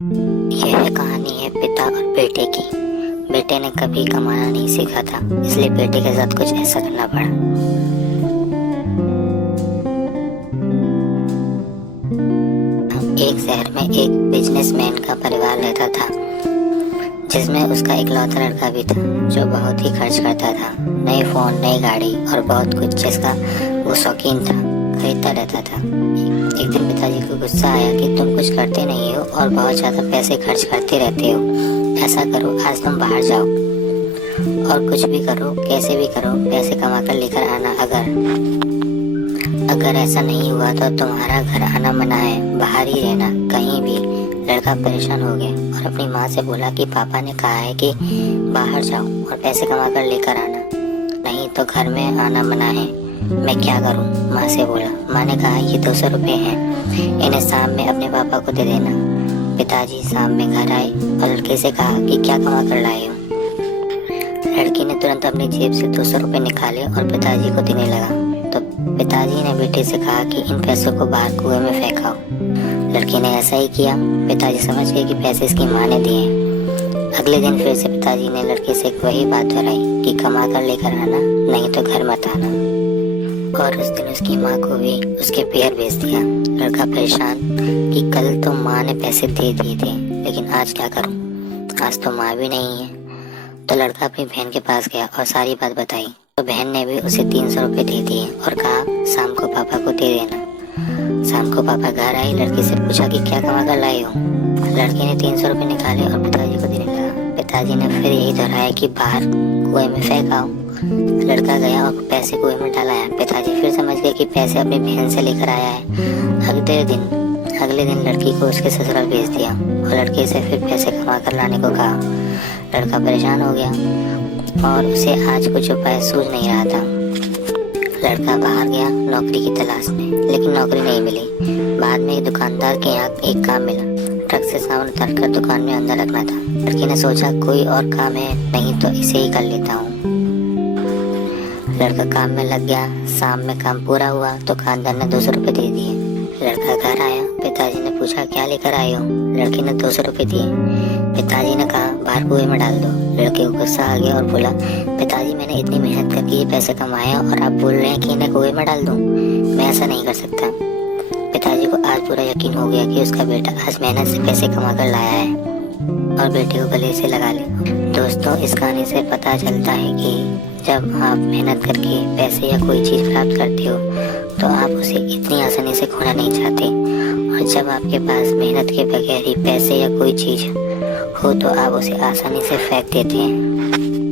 यह कहानी है पिता और बेटे की। बेटे ने कभी कमाना नहीं सीखा था, इसलिए बेटे के साथ कुछ ऐसा करना पड़ा। एक शहर में एक बिजनेसमैन का परिवार रहता था, जिसमें उसका इकलौता लड़का भी था, जो बहुत ही खर्च करता था। नए फोन, नई गाड़ी और बहुत कुछ जिसका वो शौकीन था, खरीदता रहता था। एक दिन पिताजी को गुस्सा आया कि तुम कुछ करते नहीं हो और बहुत ज़्यादा पैसे खर्च करते रहते हो। ऐसा करो, आज तुम बाहर जाओ और कुछ भी करो, कैसे भी करो, पैसे कमा कर लेकर आना। अगर ऐसा नहीं हुआ तो तुम्हारा घर आना मना है, बाहर ही रहना कहीं भी। लड़का परेशान हो गया और अपनी माँ से बोला कि पापा ने कहा है कि बाहर जाओ और पैसे कमा कर लेकर आना, नहीं तो घर में आना मना है। मैं क्या करूं? माँ से बोला। माँ ने कहा ये 200 रुपये हैं, इन्हें शाम में अपने पापा को दे देना। पिताजी शाम में घर आए और लड़के से कहा कि क्या कमा कर लाए हो। लड़की ने तुरंत अपनी जेब से 200 रुपये निकाले और पिताजी को देने लगा। तो पिताजी ने बेटे से कहा कि इन पैसों को बाहर कुएं में फेंकाओ। लड़की ने ऐसा ही किया। पिताजी समझ गए कि पैसे इसकी माँ ने दिए। अगले दिन फिर से पिताजी ने लड़के से वही बात दोहराई कि कमा कर लेकर आना, नहीं तो घर मत आना। और उस दिन उसकी माँ को भी उसके पैर भेज दिया। लड़का परेशान कि कल तो माँ ने पैसे दे दिए थे, लेकिन आज क्या करूं? आज तो माँ भी नहीं है। तो लड़का अपनी बहन के पास गया और सारी बात बताई। तो बहन ने भी उसे 300 रुपये दे दिए और कहा शाम को पापा को दे देना। शाम को पापा घर आए, लड़के से पूछा कि क्या कमा कर लाए हो। लड़के ने 300 रुपये निकाले और पिताजी को देने लगा। पिताजी ने फिर यही दोहराया कि बाहर कुएं में फेंकाओ। लड़का गया और पैसे कुएं में डालाया। पिताजी फिर समझ गए कि पैसे अपनी बहन से लेकर आया है। अगले दिन लड़की को उसके ससुराल भेज दिया और लड़के से फिर पैसे कमा कर लाने को कहा। लड़का परेशान हो गया और उसे आज कुछ उपाय सूझ नहीं रहा था। लड़का बाहर गया नौकरी की तलाश में, लेकिन नौकरी नहीं मिली। बाद में एक दुकानदार के यहाँ एक काम मिला। ट्रक से सामान उतारकर दुकान में अंदर रखना था। लड़की ने सोचा कोई और काम है, नहीं तो इसे ही कर लेता हूँ। लड़का काम में लग गया। शाम में काम पूरा हुआ तो दुकानदार ने 200 रुपये दे दिए। लड़का घर आया। पिताजी ने पूछा क्या लेकर आए हो। लड़की ने 200 रुपये दिए। पिताजी ने कहा बाहर कुएं में डाल दो। लड़के को गुस्सा आ गया और बोला पिताजी मैंने इतनी मेहनत करके ये पैसे कमाए और आप बोल रहे हैं कि इन्हें कुएं में डाल दूं? मैं ऐसा नहीं कर सकता। पिताजी को आज पूरा यकीन हो गया कि उसका बेटा आज मेहनत से पैसे कमा कर लाया है और बेटे को गले से लगा ले। दोस्तों, इस कहानी से पता चलता है कि जब आप मेहनत करके पैसे या कोई चीज़ प्राप्त करते हो तो आप उसे इतनी आसानी से खोना नहीं चाहते, और जब आपके पास मेहनत के बगैर ही पैसे या कोई चीज़ हो तो आप उसे आसानी से फेंक देते हैं।